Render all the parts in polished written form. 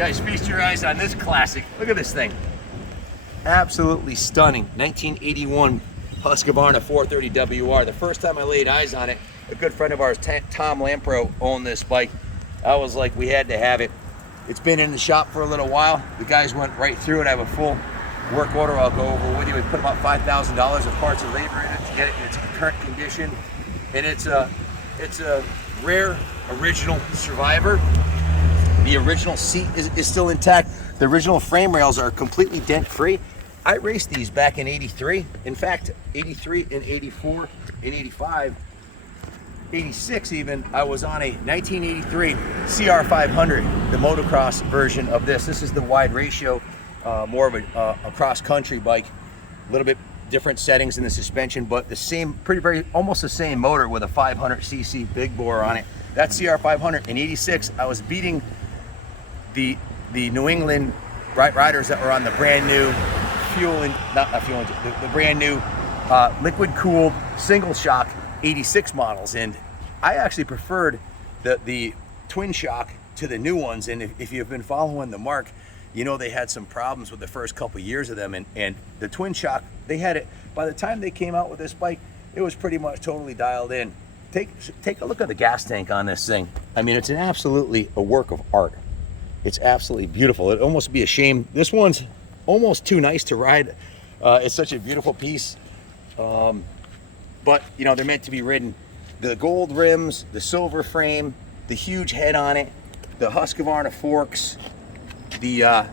Guys, feast your eyes on this classic. Look at this thing. Absolutely stunning. 1981 Husqvarna 430 WR. The first time I laid eyes on it, a good friend of ours, Tom Lampro, owned this bike. I was like, we had to have it. It's been in the shop for a little while. The guys went right through it. I have a full work order I'll go over with you. We put about $5,000 of parts and labor in it to get it in its current condition. And it's a rare original survivor. The original seat is still intact. The original frame rails are completely dent free. I raced these back in '83. In fact, '83 and '84 and '85, '86 even, I was on a 1983 CR500, the motocross version of this. This is the wide ratio, more of a cross-country bike. A little bit different settings in the suspension, but the same, almost the same motor with a 500cc big bore on it. That CR500 in '86, I was beating the New England riders that were on the brand new the brand new liquid cooled single shock '86 models, and I actually preferred the twin shock to the new ones. And if you've been following the mark, you know they had some problems with the first couple years of them, and the twin shock, they had it by the time they came out with this bike, it was pretty much totally dialed in. Take a look at the gas tank on this thing. I mean, it's absolutely a work of art. It's absolutely beautiful. It'd almost be a shame. This one's almost too nice to ride. It's such a beautiful piece. But, you know, they're meant to be ridden. The gold rims, the silver frame, the huge head on it, the Husqvarna forks, the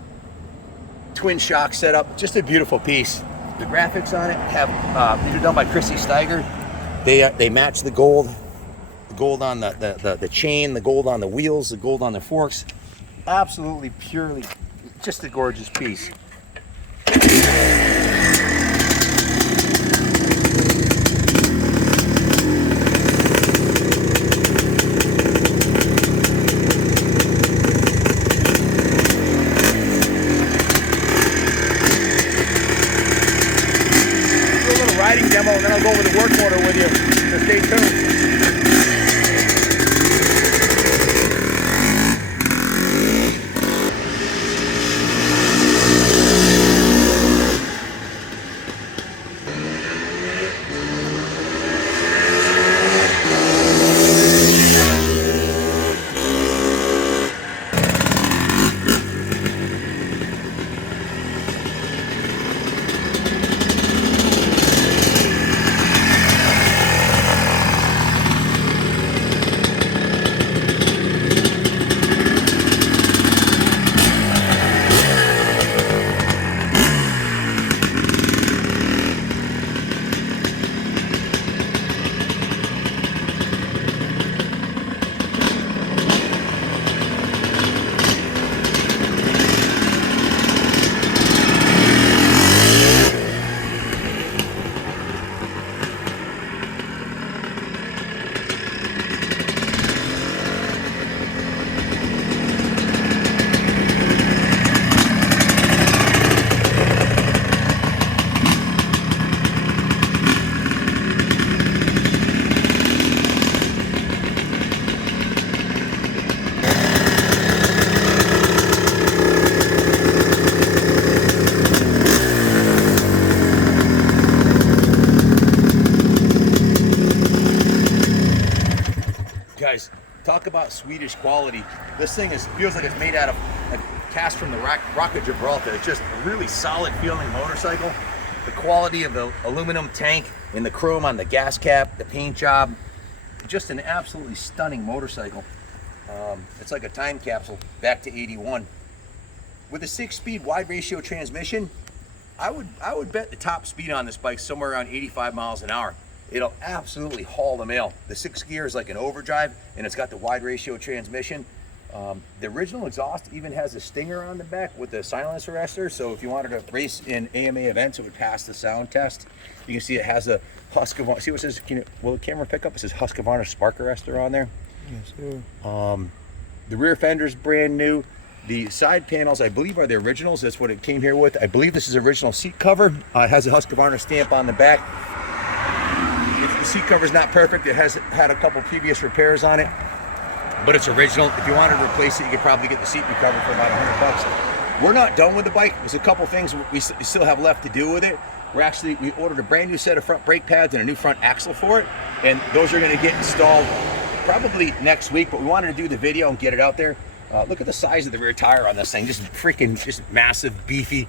twin shock setup, just a beautiful piece. The graphics on it these are done by Chrissy Steiger. They match the gold on the chain, the gold on the wheels, the gold on the forks. Absolutely, purely, just a gorgeous piece. Riding demo, and then I'll go over the work order with you, so stay tuned. Guys, talk about Swedish quality. This thing feels like it's made out of cast from the Rock of Gibraltar. It's just a really solid feeling motorcycle. The quality of the aluminum tank and the chrome on the gas cap, the paint job, just an absolutely stunning motorcycle. It's like a time capsule back to '81. With a 6-speed wide ratio transmission, I would bet the top speed on this bike somewhere around 85 miles an hour. It'll absolutely haul the mail. The 6 gear is like an overdrive, and it's got the wide ratio transmission. The original exhaust even has a stinger on the back with the silence arrestor, so if you wanted to race in AMA events, it would pass the sound test. You can see it has a Husqvarna. See what it says? Will the camera pick up? It says Husqvarna spark arrestor on there. Yes, sir. The rear fender's brand new. The side panels, I believe, are the originals. That's what it came here with. I believe this is original seat cover. It has a Husqvarna stamp on the back. If the seat cover's not perfect, it has had a couple previous repairs on it. but it's original. If you wanted to replace it, you could probably get the seat recovered for about $100. We're not done with the bike. There's a couple things we still have left to do with it. We ordered a brand new set of front brake pads and a new front axle for it, and those are going to get installed probably next week, but we wanted to do the video and get it out there. Look at the size of the rear tire on this thing, just massive, beefy.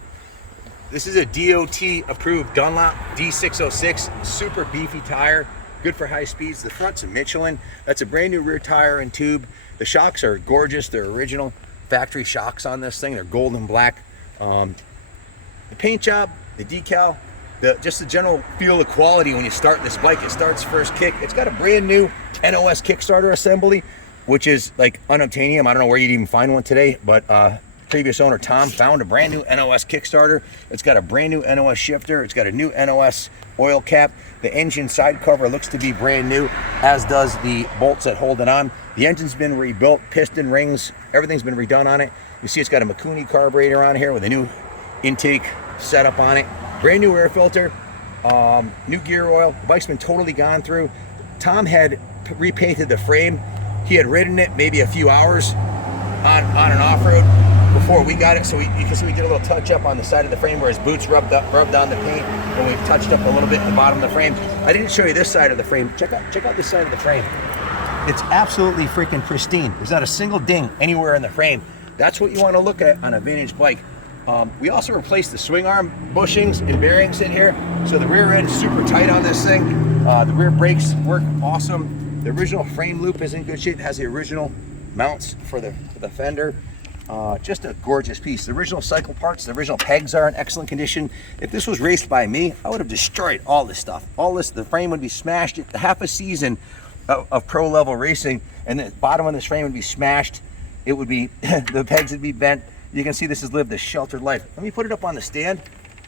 This is a DOT approved Dunlop D606, super beefy tire, good for high speeds. The front's a Michelin. That's a brand new rear tire and tube. The shocks are gorgeous. They're original factory shocks on this thing. They're gold and black. The paint job, the decal, just the general feel of quality when you start this bike. It starts first kick. It's got a brand new NOS Kickstarter assembly, which is like unobtainium. I don't know where you'd even find one today, but previous owner Tom found a brand new NOS Kickstarter. It's got a brand new NOS shifter. It's got a new NOS oil cap. The engine side cover looks to be brand new, as does the bolts that hold it on. The engine's been rebuilt, piston rings, everything's been redone on it. You see it's got a Mikuni carburetor on here with a new intake setup on it. Brand new air filter, new gear oil. The bike's been totally gone through. Tom had repainted the frame. He had ridden it maybe a few hours on an off-road before we got it, so you can see we did a little touch-up on the side of the frame where his boots rubbed on the paint, and we've touched up a little bit at the bottom of the frame. I didn't show you this side of the frame. Check out this side of the frame. It's absolutely freaking pristine. There's not a single ding anywhere in the frame. That's what you want to look at on a vintage bike. We also replaced the swing arm bushings and bearings in here, so the rear end is super tight on this thing. The rear brakes work awesome. The original frame loop is in good shape. It has the original mounts for the Fender. Just a gorgeous piece. The original cycle parts, the original pegs are in excellent condition. If this was raced by me, I would have destroyed all this stuff. The frame would be smashed. Half a season of pro level racing, and the bottom of this frame would be smashed. It would be, the pegs would be bent. You can see this has lived a sheltered life. Let me put it up on the stand,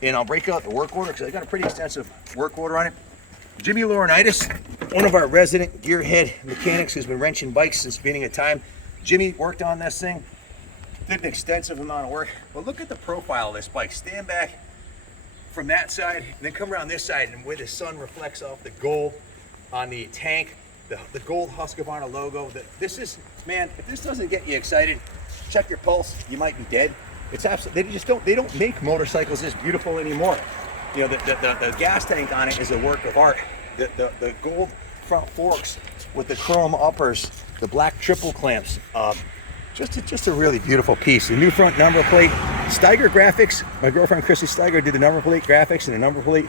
and I'll break out the work order because I got a pretty extensive work order on it. Jimmy Laurinaitis, one of our resident gearhead mechanics who's been wrenching bikes since the beginning of time. Jimmy worked on this thing, did an extensive amount of work. But look at the profile of this bike. Stand back from that side, and then come around this side, and where the sun reflects off the gold on the tank, the gold Husqvarna logo. This is, man, if this doesn't get you excited, check your pulse. You might be dead. It's absolutely, they don't make motorcycles this beautiful anymore. You know, the gas tank on it is a work of art. The gold front forks with the chrome uppers, the black triple clamps, just a really beautiful piece. The new front number plate, Steiger graphics. My girlfriend Chrissy Steiger did the number plate graphics and the number plate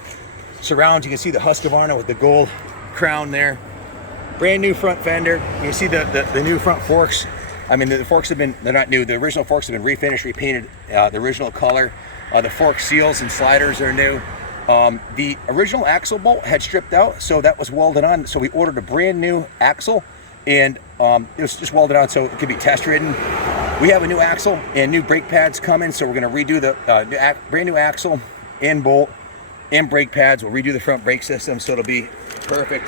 surrounds. You can see the Husqvarna with the gold crown there. Brand new front fender. You can see the new front forks. I mean, the forks have been, they're not new. The original forks have been refinished, repainted, the original color. The fork seals and sliders are new. The original axle bolt had stripped out, so that was welded on. So we ordered a brand new axle, and it was just welded on so it could be test ridden. We have a new axle and new brake pads coming, so we're going to redo the brand new axle and bolt and brake pads. We'll redo the front brake system, so it'll be perfect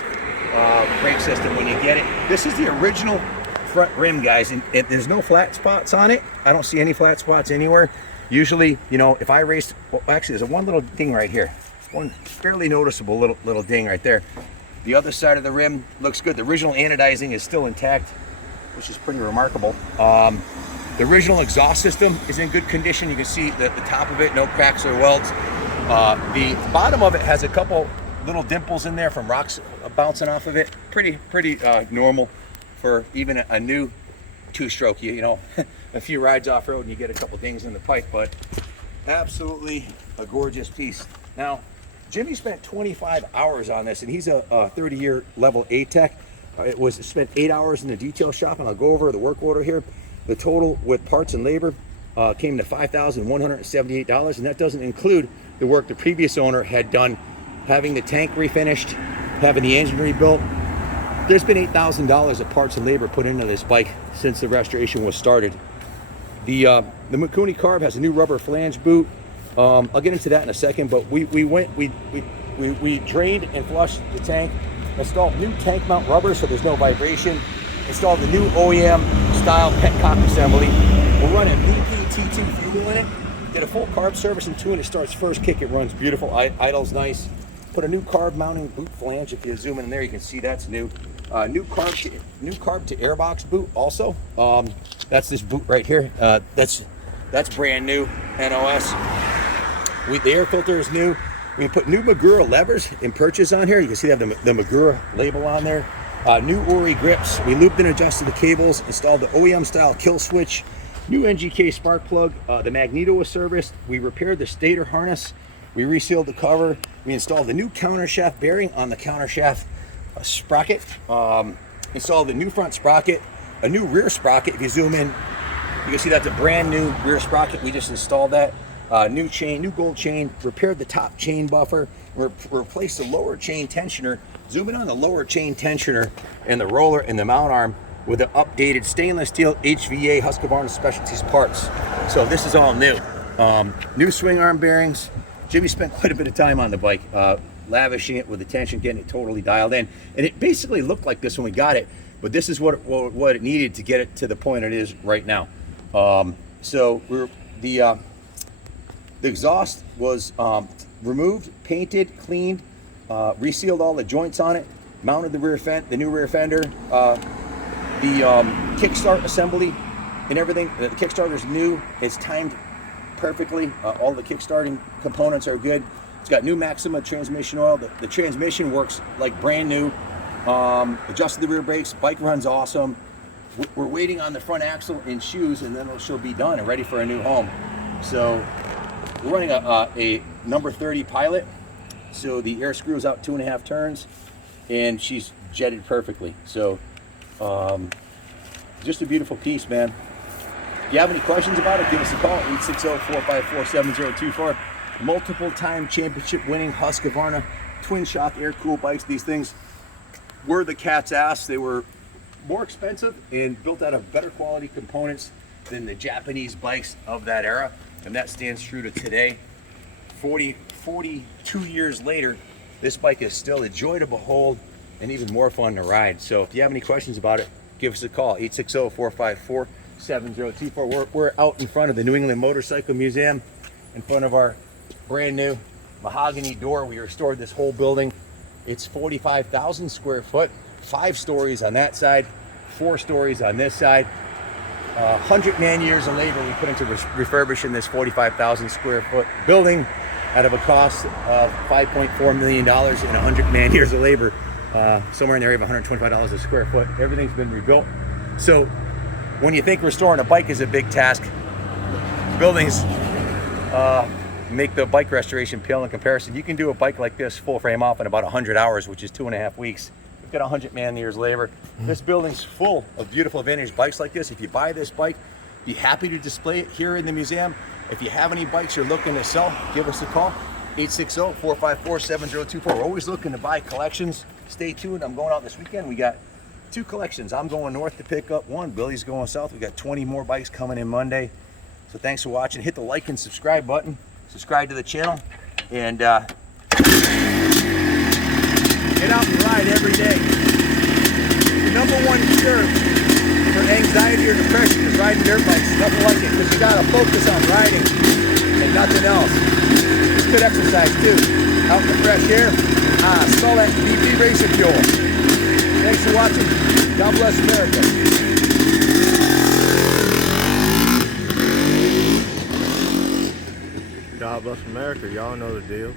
brake system when you get it. This is the original front rim, guys, and there's no flat spots on it. I don't see any flat spots anywhere. Usually, you know, if I raced, well, actually there's one little ding right here, one fairly noticeable little ding right there. The other side of the rim looks good. The original anodizing is still intact, which is pretty remarkable. The original exhaust system is in good condition. You can see the top of it, no cracks or welds. The bottom of it has a couple little dimples in there from rocks bouncing off of it. Pretty normal for even a new two-stroke. You know, a few rides off-road and you get a couple dings in the pipe, but absolutely a gorgeous piece. Now, Jimmy spent 25 hours on this, and he's a 30-year level A tech. It spent 8 hours in the detail shop, and I'll go over the work order here. The total with parts and labor came to $5,178, and that doesn't include the work the previous owner had done, having the tank refinished, having the engine rebuilt. There's been $8,000 of parts and labor put into this bike since the restoration was started. The Mikuni carb has a new rubber flange boot. I'll get into that in a second, but we drained and flushed the tank, installed new tank mount rubber so there's no vibration, installed the new OEM style petcock assembly. We're running VP-T2 fuel in it. Did a full carb service and tune. It starts first kick. It runs beautiful. Idle's nice. Put a new carb mounting boot flange. If you zoom in there, you can see that's new. New carb to airbox boot also. That's this boot right here. That's brand new. NOS. The air filter is new. We put new Magura levers and perches on here. You can see they have the Magura label on there. New Ori grips. We looped and adjusted the cables. Installed the OEM style kill switch. New NGK spark plug. The magneto was serviced. We repaired the stator harness. We resealed the cover. We installed the new countershaft bearing on the countershaft sprocket. Installed the new front sprocket. A new rear sprocket. If you zoom in, you can see that's a brand new rear sprocket. We just installed that. New chain, new gold chain. Repaired the top chain buffer. Replaced the lower chain tensioner. Zoom in on the lower chain tensioner and the roller and the mount arm with the updated stainless steel HVA Husqvarna Specialties parts. So this is all new. New swing arm bearings. Jimmy spent quite a bit of time on the bike, lavishing it with attention, getting it totally dialed in. And it basically looked like this when we got it, but this is what it needed to get it to the point it is right now. The exhaust was removed, painted, cleaned, resealed all the joints on it, mounted the new rear fender, the kickstart assembly and everything. The Kickstarter's new. It's timed perfectly. All the kickstarting components are good. It's got new Maxima transmission oil. The transmission works like brand new. Adjusted the rear brakes. Bike runs awesome. We're waiting on the front axle and shoes, and then she'll be done and ready for a new home. So we're running a number 30 Pilot. So the air screws out 2.5 turns, and she's jetted perfectly. So just a beautiful piece, man. If you have any questions about it, give us a call, 860-454-7024. Multiple time championship winning Husqvarna twin shock air cooled bikes. These things were the cat's ass. They were more expensive and built out of better quality components than the Japanese bikes of that era, and that stands true to today. 42 years later, this bike is still a joy to behold and even more fun to ride. So if you have any questions about it, give us a call, 860-454-7024. We're out in front of the New England Motorcycle Museum, in front of our brand new mahogany door. We restored this whole building. It's 45,000 square foot, 5 stories on that side, 4 stories on this side. 100 man years of labor we put into refurbishing this 45,000 square foot building out of a cost of $5.4 million and 100 man years of labor, somewhere in the area of $125 a square foot. Everything's been rebuilt. So when you think restoring a bike is a big task, buildings make the bike restoration pale in comparison. You can do a bike like this full frame off in about 100 hours, which is 2.5 weeks. We've got 100 man years labor. This building's full of beautiful vintage bikes like this. If you buy this bike, be happy to display it here in the museum. If you have any bikes you're looking to sell, give us a call, 860-454-7024. We're always looking to buy collections. Stay tuned. I'm going out this weekend. We got 2 collections. I'm going north to pick up 1. Billy's going south. We got 20 more bikes coming in Monday. So thanks for watching. Hit the like and subscribe button. Subscribe to the channel. And get out and ride every day. The #1 cure for anxiety or depression is riding dirt bikes. Nothing like it, because you got to focus on riding and nothing else. It's good exercise too. Out in the fresh air. Smell that BP racing fuel. Thanks for watching. God bless America. God bless America. Y'all know the deal.